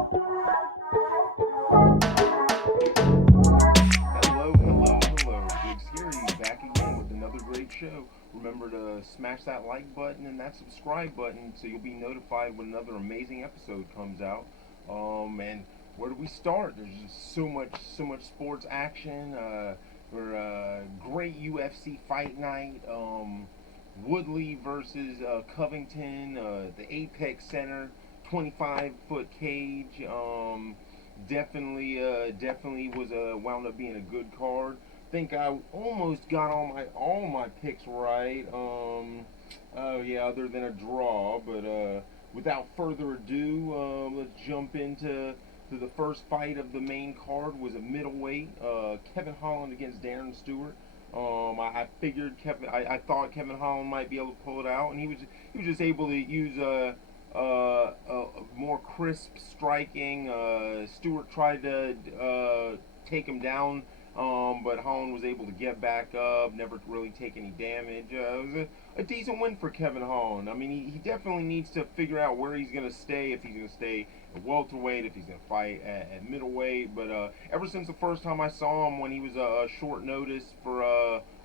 Hello, hello, hello. Big Scary back again with another great show. Remember to smash that like button and that subscribe button so you'll be notified when another amazing episode comes out. And where do we start? There's just so much sports action. We're great UFC fight night. Woodley versus Covington, the Apex Center, 25-foot cage. Definitely was wound up being a good card. Think I almost got all my picks right. Oh yeah, other than a draw. But without further ado, let's jump into the first fight of the main card. Was a middleweight. Kevin Holland against Darren Stewart. I figured I thought Kevin Holland might be able to pull it out, and he was just able to use more crisp striking. Stewart tried to take him down, but Holland was able to get back up, never really take any damage. It was a decent win for Kevin Holland. I mean, he definitely needs to figure out where he's going to stay, if he's going to stay at welterweight, if he's going to fight at middleweight. But ever since the first time I saw him when he was a short notice for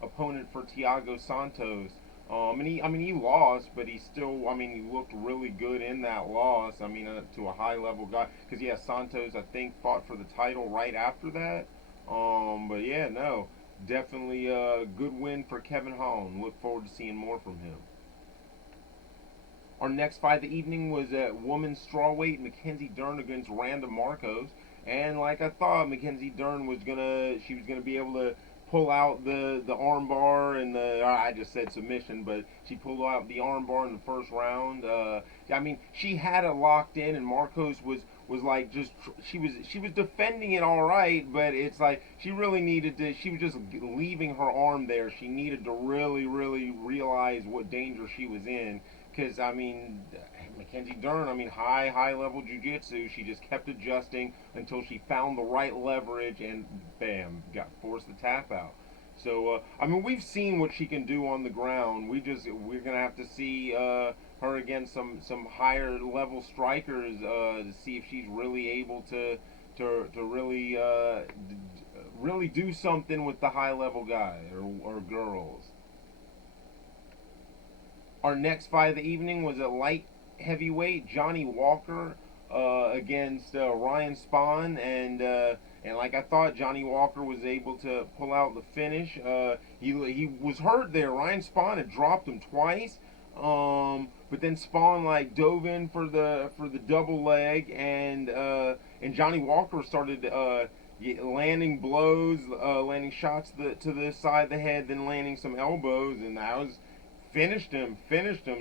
opponent for Thiago Santos, he lost, but he still, he looked really good in that loss. To a high level guy, because yeah, Santos I think fought for the title right after that. But yeah, no, definitely a good win for Kevin Holland. Look forward to seeing more from him. Our next fight of the evening was at women's strawweight, Mackenzie Dern against Randa Marcos. And like I thought, Mackenzie Dern was gonna be able to pull out the armbar and I just said submission, but she pulled out the armbar in the first round. She had it locked in, and Marcos was like she was defending it all right, but it's like she really needed to. She was just leaving her arm there. She needed to really realize what danger she was in, because Mackenzie Dern, high level jiu-jitsu. She just kept adjusting until she found the right leverage, and bam, got forced to tap out. So we've seen what she can do on the ground. We're gonna have to see her against some higher level strikers to see if she's really able to really do something with the high level guy or girls. Our next fight of the evening was a light heavyweight, Johnny Walker against Ryan Spahn, and like I thought, Johnny Walker was able to pull out the finish. He was hurt there. Ryan Spahn had dropped him twice, but then Spahn like dove in for the double leg, and Johnny Walker started landing blows, landing shots to the side of the head, then landing some elbows, and that was finished him.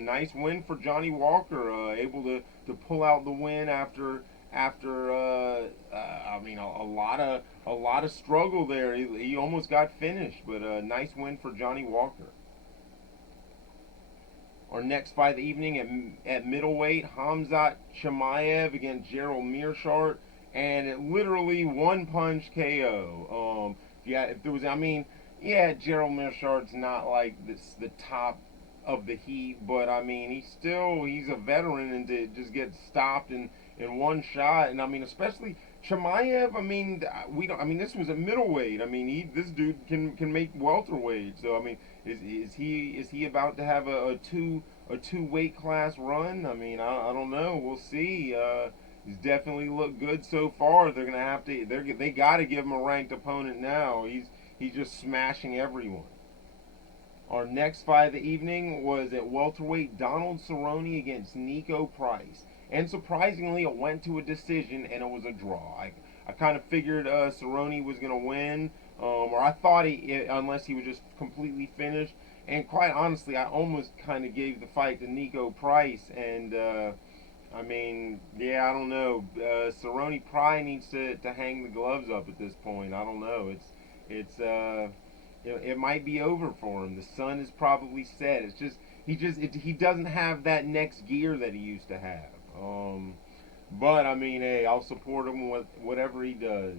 Nice win for Johnny Walker. Able to pull out the win after a lot of struggle there. He almost got finished, but a nice win for Johnny Walker. Our next fight of the evening at middleweight, Khamzat Chimaev against Gerald Meerschaert, and it literally one punch KO. If there was, yeah, Gerald Meerschaert's not like the top of the heat, but he's a veteran, and to just get stopped in one shot, and especially Chimaev. We don't. This was a middleweight. This dude can make welterweight. So is he about to have a two weight class run? I don't know. We'll see. He's definitely looked good so far. They're gonna have to. They got to give him a ranked opponent now. He's just smashing everyone. Our next fight of the evening was at welterweight, Donald Cerrone against Nico Price. And surprisingly, it went to a decision, and it was a draw. I kind of figured Cerrone was going to win, or I thought unless he was just completely finished. And quite honestly, I almost kind of gave the fight to Nico Price. And, I don't know. Cerrone probably needs to hang the gloves up at this point. I don't know. It might be over for him. The sun is probably set. It's just he doesn't have that next gear that he used to have. But hey, I'll support him with whatever he does.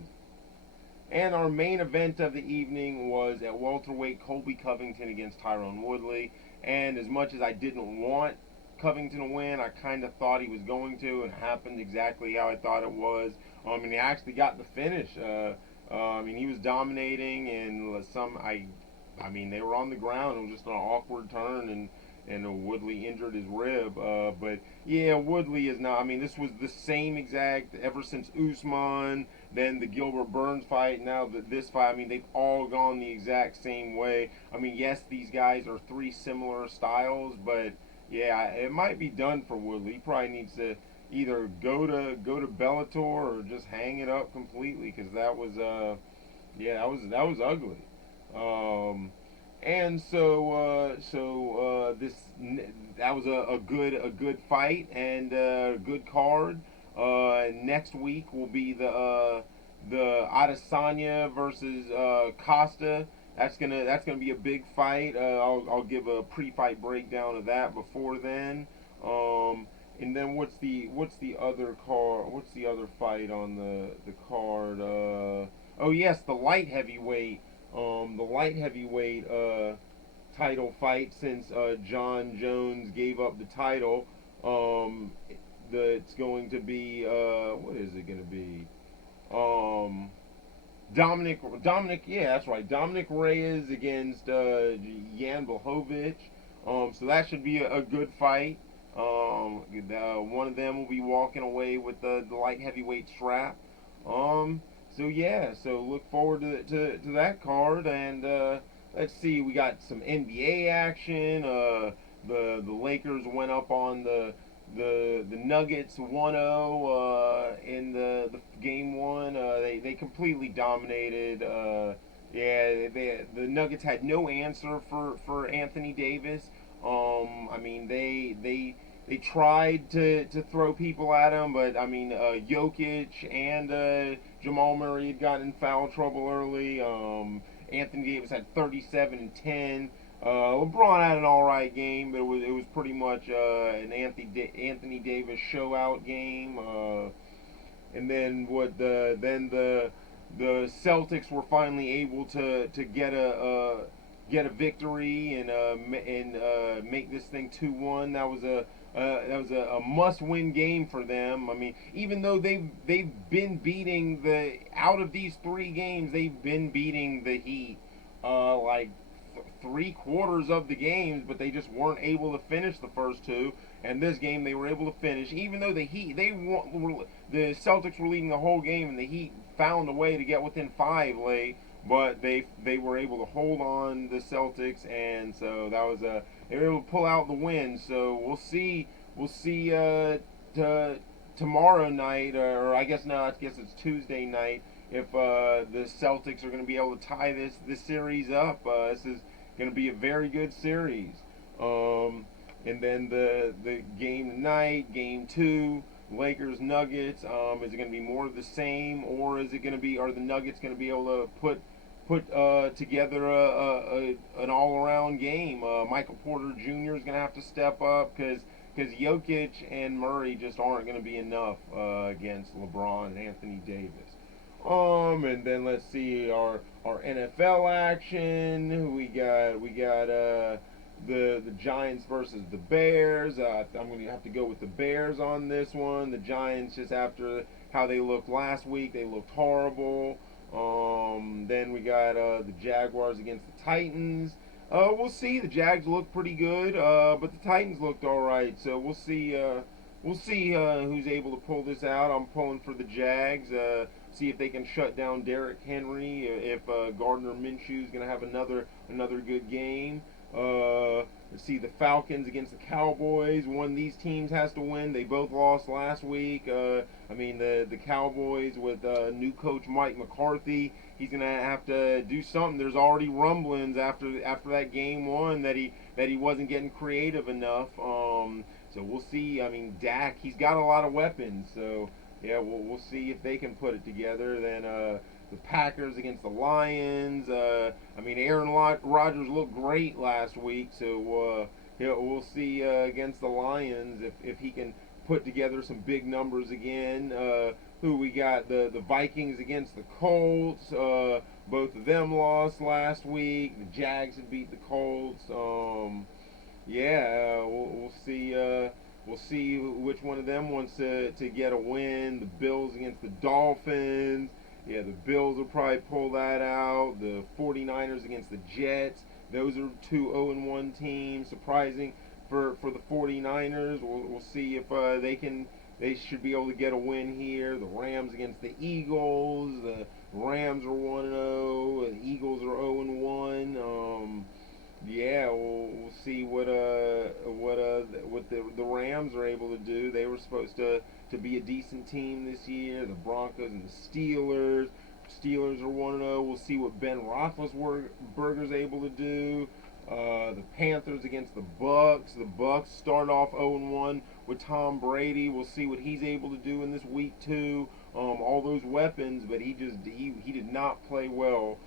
And our main event of the evening was at welterweight, Colby Covington against Tyrone Woodley. And as much as I didn't want Covington to win. I kind of thought he was going to, and it happened exactly how I thought it was. And he actually got the finish. I mean, he was dominating, and I mean, they were on the ground. It was just an awkward turn, and Woodley injured his rib. But yeah, Woodley is not. I mean, this was the same exact ever since Usman, then the Gilbert Burns fight, now this fight. I mean, they've all gone the exact same way. I mean, yes, these guys are three similar styles, but yeah, it might be done for Woodley. He probably needs to either go to Bellator or just hang it up completely, because that was yeah, that was ugly. Um, and this that was a good fight and a good card. Next week will be the Adesanya versus Costa. That's gonna be a big fight. I'll give a pre-fight breakdown of that before then. And then what's the other card? What's the other fight on the card? Oh yes, the light heavyweight title fight, since John Jones gave up the title. Um, it's going to be what is it going to be? Um, Dominic, yeah, that's right. Dominic Reyes against Jan Blachowicz. So that should be a good fight. One of them will be walking away with the light heavyweight strap. Um, so yeah, so look forward to that card, and let's see, we got some NBA action. The Lakers went up on the Nuggets 1-0 in the game one. They completely dominated. Yeah, the Nuggets had no answer for Anthony Davis. I mean, they tried to throw people at him, but I mean, Jokic and Jamal Murray had gotten in foul trouble early. Anthony Davis had 37 and 10. LeBron had an all right game, but it was pretty much an Anthony Davis show out game. And then the Celtics were finally able to get a victory and make this thing 2-1. That was a must-win game for them. I mean, even though they've been beating out of these three games, they've been beating the Heat like three-quarters of the games, but they just weren't able to finish the first two. And this game they were able to finish, even though the Celtics were leading the whole game, and the Heat found a way to get within 5 late. But they were able to hold on the Celtics, and so they were able to pull out the win. So we'll see tomorrow night, or I guess it's Tuesday night, if the Celtics are going to be able to tie this series up. This is going to be a very good series. And then the game tonight, game 2, Lakers Nuggets. Is it going to be more of the same, or are the Nuggets going to be able to put together an all-around game? Michael Porter Jr. is going to have to step up, because Jokic and Murray just aren't going to be enough against LeBron and Anthony Davis. And then let's see our NFL action. We got the Giants versus the Bears. I'm going to have to go with the Bears on this one. The Giants, just after how they looked last week, they looked horrible. Then we got the Jaguars against the Titans. We'll see. The Jags look pretty good, but the Titans looked all right. So we'll see. We'll see who's able to pull this out. I'm pulling for the Jags. See if they can shut down Derrick Henry. If Gardner Minshew is going to have another good game. Let's see, the Falcons against the Cowboys. One of these teams has to win. They both lost last week. I mean, the Cowboys with new coach Mike McCarthy, he's going to have to do something. There's already rumblings after that game one that he wasn't getting creative enough. So we'll see. I mean, Dak, he's got a lot of weapons. So yeah, we'll see if they can put it together. Then the Packers against the Lions. I mean, Aaron Rodgers looked great last week, so we'll see against the Lions if he can put together some big numbers again. Who we got? The Vikings against the Colts. Both of them lost last week. The Jags had beat the Colts. Yeah, we'll see. We'll see which one of them wants to get a win. The Bills against the Dolphins. Yeah, the Bills will probably pull that out. The 49ers against the Jets. Those are two 0-1 teams. Surprising for the 49ers. We'll see if they can. They should be able to get a win here. The Rams against the Eagles. The Rams are 1-0. The Eagles are 0-1. Yeah, we'll see what the Rams are able to do. They were supposed to be a decent team this year. The Broncos and the Steelers. Steelers are 1-0. We'll see what Ben Roethlisberger's able to do. The Panthers against the Bucks. The Bucks start off 0-1 with Tom Brady. We'll see what he's able to do in this week 2. All those weapons, but he did not play well.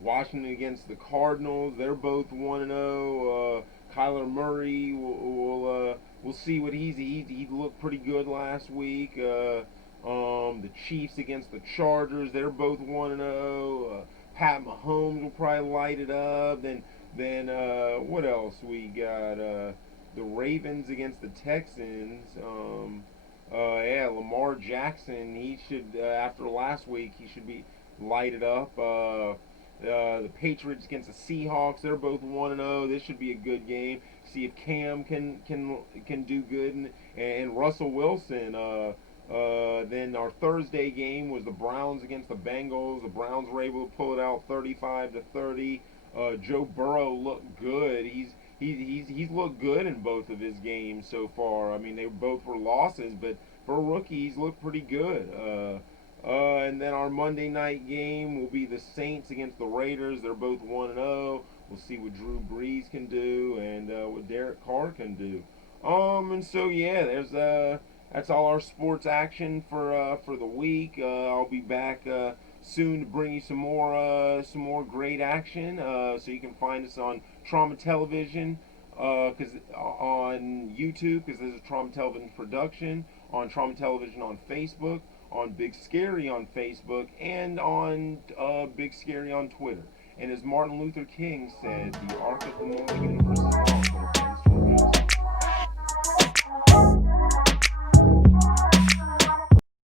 Washington against the Cardinals. They're both 1-0. Kyler Murray we'll see what he looked pretty good last week. The Chiefs against the Chargers. They're both 1-0. Pat Mahomes will probably light it up. Then what else we got? The Ravens against the Texans. Yeah, Lamar Jackson. He should after last week he should be lighted up. The Patriots against the Seahawks. They're both 1-0. This should be a good game. See if Cam can do good and Russell Wilson. Then our Thursday game was the Browns against the Bengals. The Browns were able to pull it out 35-30. Joe Burrow looked good. He's looked good in both of his games so far. I mean, they both were losses, but for a rookie, he's looked pretty good. And then our Monday night game will be the Saints against the Raiders. They're both 1-0. We'll see what Drew Brees can do and what Derek Carr can do. And so yeah, that's all our sports action for the week. I'll be back soon to bring you some more great action. So you can find us on Trauma Television, cause on YouTube, because this is Trauma Television production. On Trauma Television on Facebook, on Big Scary on Facebook, and on Big Scary on Twitter. And as Martin Luther King said, the arc of the moral universe is long,